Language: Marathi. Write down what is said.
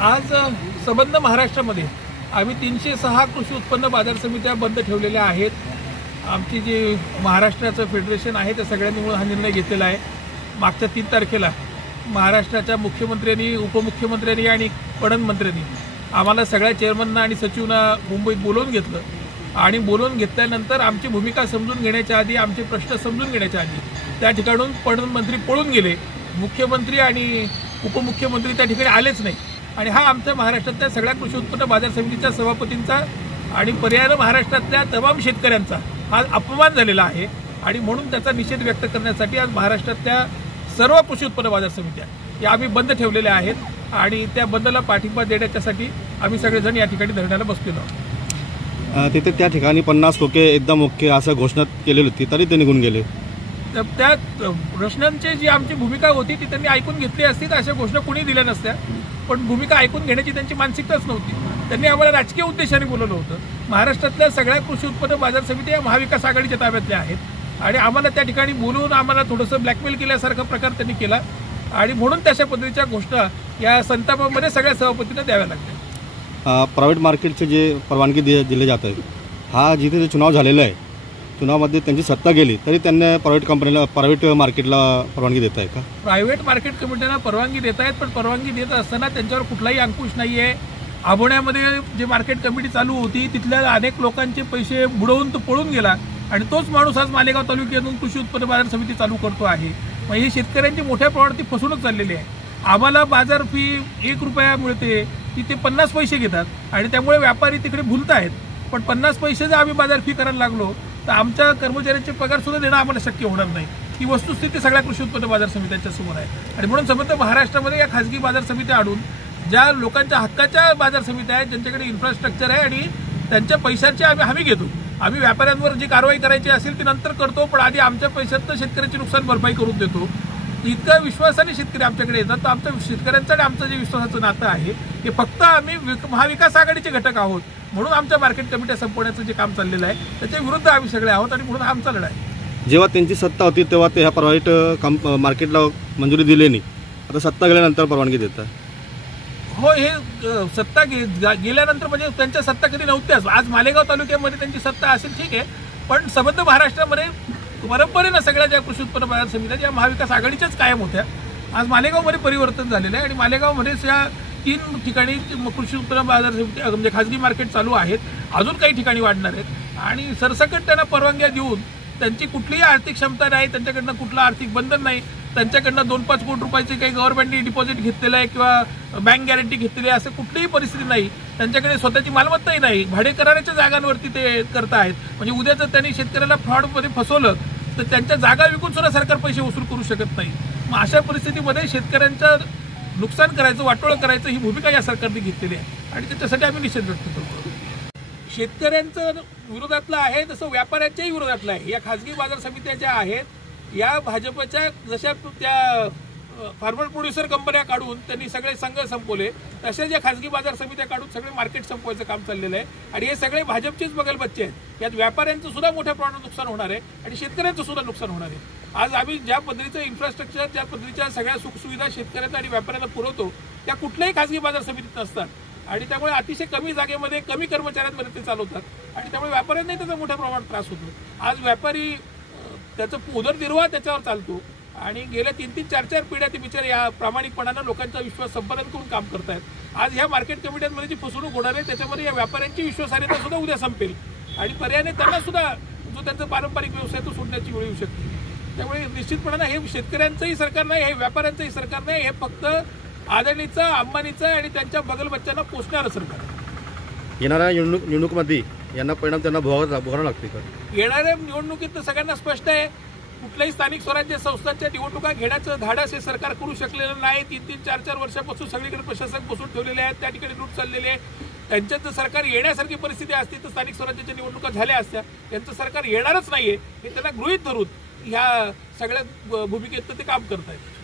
आज संबंध महाराष्ट्रामध्ये आम्ही 306 कृषी उत्पन्न बाजार समित्या बंद ठेवलेल्या आहेत। आमची जी महाराष्ट्राचं फेडरेशन आहे त्या सगळ्यांनी मिळून हा निर्णय घेतलेला आहे। मागच्या 3 तारखेला महाराष्ट्राच्या मुख्यमंत्र्यांनी, उपमुख्यमंत्र्यांनी आणि पणन मंत्र्यांनी आम्हाला सगळ्या चेअरमनना आणि सचिवना मुंबईत बोलवून घेतलं आणि बोलवून घेतल्यानंतर आमची भूमिका समजून घेण्याच्या आधी, आमचे प्रश्न समजून घेण्याच्या आधी त्या ठिकाणून पणन मंत्री पळून गेले। मुख्यमंत्री आणि उपमुख्यमंत्री त्या ठिकाणी आलेच नाही आणि हा आमच्या महाराष्ट्रातल्या सगळ्या कृषी उत्पन्न बाजार समितीच्या सभापतींचा आणि पर्यायाने महाराष्ट्रातल्या तमाम शेतकऱ्यांचा हा अपमान झालेला आहे आणि म्हणून त्याचा निषेध व्यक्त करण्यासाठी आज महाराष्ट्रातल्या सर्व कृषी उत्पन्न बाजार समित्या या आम्ही बंद ठेवलेल्या आहेत आणि त्या बंदला पाठिंबा देण्यासाठी आम्ही सगळेजण या ठिकाणी धरण्याला बसलेलो आहोत। तिथे त्या ठिकाणी 50 टोके एकदम मुख्य असं घोषणा केलेली होती तरी ते निघून गेले। त्या प्रश्नांची जी आमची भूमिका होती ती त्यांनी ऐकून घेतली असती तर अशा घोषणा कोणी दिल्या नसत्या, पण भूमिका ऐकून घेण्याची त्यांची मानसिकताच नव्हती। त्यांनी आम्हाला राजकीय उद्देशाने बोलवलं होतं। महाराष्ट्रातल्या सगळ्या कृषी उत्पन्न बाजार समित्या या महाविकास आघाडीच्या ताब्यातल्या आहेत आणि आम्हाला त्या ठिकाणी बोलवून आम्हाला थोडंसं ब्लॅकमेल केल्यासारखा प्रकार त्यांनी केला आणि म्हणून तशा पद्धतीच्या घोषणा या संतापामध्ये सगळ्या सभापतींना द्याव्या लागल्या। प्रायव्हेट मार्केटचे जे परवानगी दिले जात आहेत, हा जिथे जे चुनाव झालेला आहे चुनावामध्ये त्यांची सत्ता गेली तरी त्यांना प्रायव्हेट मार्केटला परवानगी देत आहे का? प्रायव्हेट मार्केट कमिट्यांना परवानगी देत आहेत, पण परवानगी देत असताना त्यांच्यावर कुठलाही अंकुश नाही आहे। आबोण्यामध्ये जे मार्केट कमिटी चालू होती तिथल्या अनेक लोकांचे पैसे बुडवून तो पळून गेला आणि तोच माणूस आज मालेगाव तालुक्यातून कृषी उत्पन्न बाजार समिती चालू करतो आहे। मग ही शेतकऱ्यांची मोठ्या प्रमाणात फसवणूक चाललेली आहे। आम्हाला बाजार फी 1 रुपया मिळते ती ते 50 पैसे घेतात आणि त्यामुळे व्यापारी तिकडे भुलत आहेत, पण 50 पैसे जर आम्ही बाजार फी करायला लागलो तर आमच्या कर्मचाऱ्यांचे पगार सुद्धा देणं आम्हाला शक्य होणार नाही। ही वस्तुस्थिती सगळ्या कृषी उत्पन्न बाजार समित्यांच्या समोर आहे आणि म्हणून समजा महाराष्ट्रामध्ये या खासगी बाजार समित्या आणून ज्या लोकांच्या हक्काच्या बाजार समित्या आहेत, ज्यांच्याकडे इन्फ्रास्ट्रक्चर आहे आणि त्यांच्या पैशाची आम्ही हमी घेतो। आम्ही व्यापाऱ्यांवर जी कारवाई करायची असेल ती नंतर करतो, पण आधी आमच्या पैशातनं शेतकऱ्याची नुकसान भरपाई करून देतो। इतका विश्वासाने शेतकरी आमच्याकडे येतात तर आमच्या शेतकऱ्यांचं आणि आमचं जे विश्वासाचं नातं आहे हे फक्त आम्ही महाविकास आघाडीचे घटक आहोत म्हणून आमच्या मार्केट कमिट्या संपवण्याचं जे काम चाललेलं आहे त्याच्या विरुद्ध आम्ही सगळे आहोत आणि म्हणून आमचा लढा आहे। जेव्हा त्यांची सत्ता होती तेव्हा ते ह्या प्रायव्हेट मार्केटला मंजुरी दिली नाही, आता सत्ता गेल्यानंतर परवानगी देतात। हो, हे सत्ता गेल्यानंतर म्हणजे त्यांच्या सत्ता कधी नव्हत्याच। आज मालेगाव तालुक्यामध्ये त्यांची सत्ता असेल ठीक आहे, पण संबंध महाराष्ट्रामध्ये परंपरेनं सगळ्या ज्या कृषी उत्पन्न बाजार समित्या ज्या महाविकास आघाडीच्याच कायम होत्या, आज मालेगावमध्ये परिवर्तन झालेलं आहे आणि मालेगावमध्येच या 3 ठिकाणी कृषी उत्पन्न बाजार समिती म्हणजे खाजगी मार्केट चालू आहेत, अजून काही ठिकाणी वाढणार आहेत आणि सरसकट त्यांना परवानग्या देऊन त्यांची कुठलीही आर्थिक क्षमता नाही, त्यांच्याकडनं कुठलं आर्थिक बंधन नाही, त्यांच्याकडनं 2-5 कोटी रुपयाचे काही गव्हर्नमेंटने डिपॉझिट घेतलेलं आहे किंवा बँक गॅरंटी घेतलेली आहे असं कुठलीही परिस्थिती नाही। त्यांच्याकडे स्वतःची मालमत्ताही नाही, भाडे कराराच्या जागांवरती ते करत आहेत। म्हणजे उद्या जर त्यांनी शेतकऱ्याला फ्रॉडमध्ये फसवलं तर त्यांच्या जागा विकून सुद्धा सरकार पैसे वसूल करू शकत नाही। मग अशा परिस्थितीमध्ये शेतकऱ्यांचं नुकसान करायचं, वाटोळं करायचं ही भूमिका या सरकारने घेतलेली आहे आणि त्याच्यासाठी आम्ही निषेध व्यक्त करतो। शेतकऱ्यांचं विरोधातलं आहे तसं व्यापाऱ्यांच्याही विरोधातलं आहे। या खाजगी बाजार समित्या ज्या आहेत या भाजपच्या जशा त्या फार्मर प्रोड्युसर कंपन्या काढून त्यांनी सगळे संघ संपवले, तशा ज्या खाजगी बाजार समित्या काढून सगळे मार्केट संपवायचं काम चाललेलं आहे आणि हे सगळे भाजपचेच बगलबच्चे आहेत। यात व्यापाऱ्यांचं सुद्धा मोठ्या प्रमाणात नुकसान होणार आहे आणि शेतकऱ्यांचं सुद्धा नुकसान होणार आहे। आज आम्ही ज्या पद्धतीचं इन्फ्रास्ट्रक्चर, ज्या पद्धतीच्या सगळ्या सुखसुविधा शेतकऱ्यांना आणि व्यापाऱ्यांना पुरवतो त्या कुठल्याही खाजगी बाजार समितीत नसतात आणि त्यामुळे अतिशय कमी जागेमध्ये कमी कर्मचाऱ्यांमध्ये ते चालवतात आणि त्यामुळे व्यापाऱ्यांनाही त्याचा मोठ्या प्रमाणात त्रास होतो। आज व्यापारी त्याचं उदरनिर्वाह त्याच्यावर चालतो आणि गेल्या 3-3, 4-4 पिढ्या ते बिचारे या प्रामाणिकपणानं लोकांचा विश्वास संपादन करून काम करतायत। आज ह्या मार्केट कमिट्यांमध्ये जी फसवणूक होणार आहे त्याच्यामध्ये या व्यापाऱ्यांची विश्वासार्हता सुद्धा उद्या संपेल आणि पर्यायाने त्यांना सुद्धा जो त्यांचा पारंपरिक व्यवसाय तो सोडण्याची वेळ येऊ शकते। त्यामुळे निश्चितपणानं हे शेतकऱ्यांचंही सरकार नाही, हे व्यापाऱ्यांचंही सरकार नाही, हे फक्त अदानीचं, अंबानीचं आणि त्यांच्या बगलबच्च्यांना पोचणारं सरकार आहे। येणाऱ्या निवडणुकीमध्ये यांना परिणाम त्यांना भोगावं लागते का? येणाऱ्या निवडणुकीत तर सगळ्यांना स्पष्ट आहे, कुठल्याही स्थानिक स्वराज्य संस्थांच्या निवडणुका घेण्याचं धाडस हे सरकार करू शकलेलं नाही। 3-3, 4-4 वर्षापासून सगळीकडे प्रशासक बसून ठेवलेले आहेत, त्या ठिकाणी लूट चाललेली आहे। त्यांच्यात जर सरकार येण्यासारखी परिस्थिती असती तर स्थानिक स्वराज्याच्या निवडणुका झाल्या असत्या। त्यांचं सरकार येणारच नाहीये हे त्यांना गृहीत धरून ह्या सगळ्या भूमिकेत ते काम करत आहेत।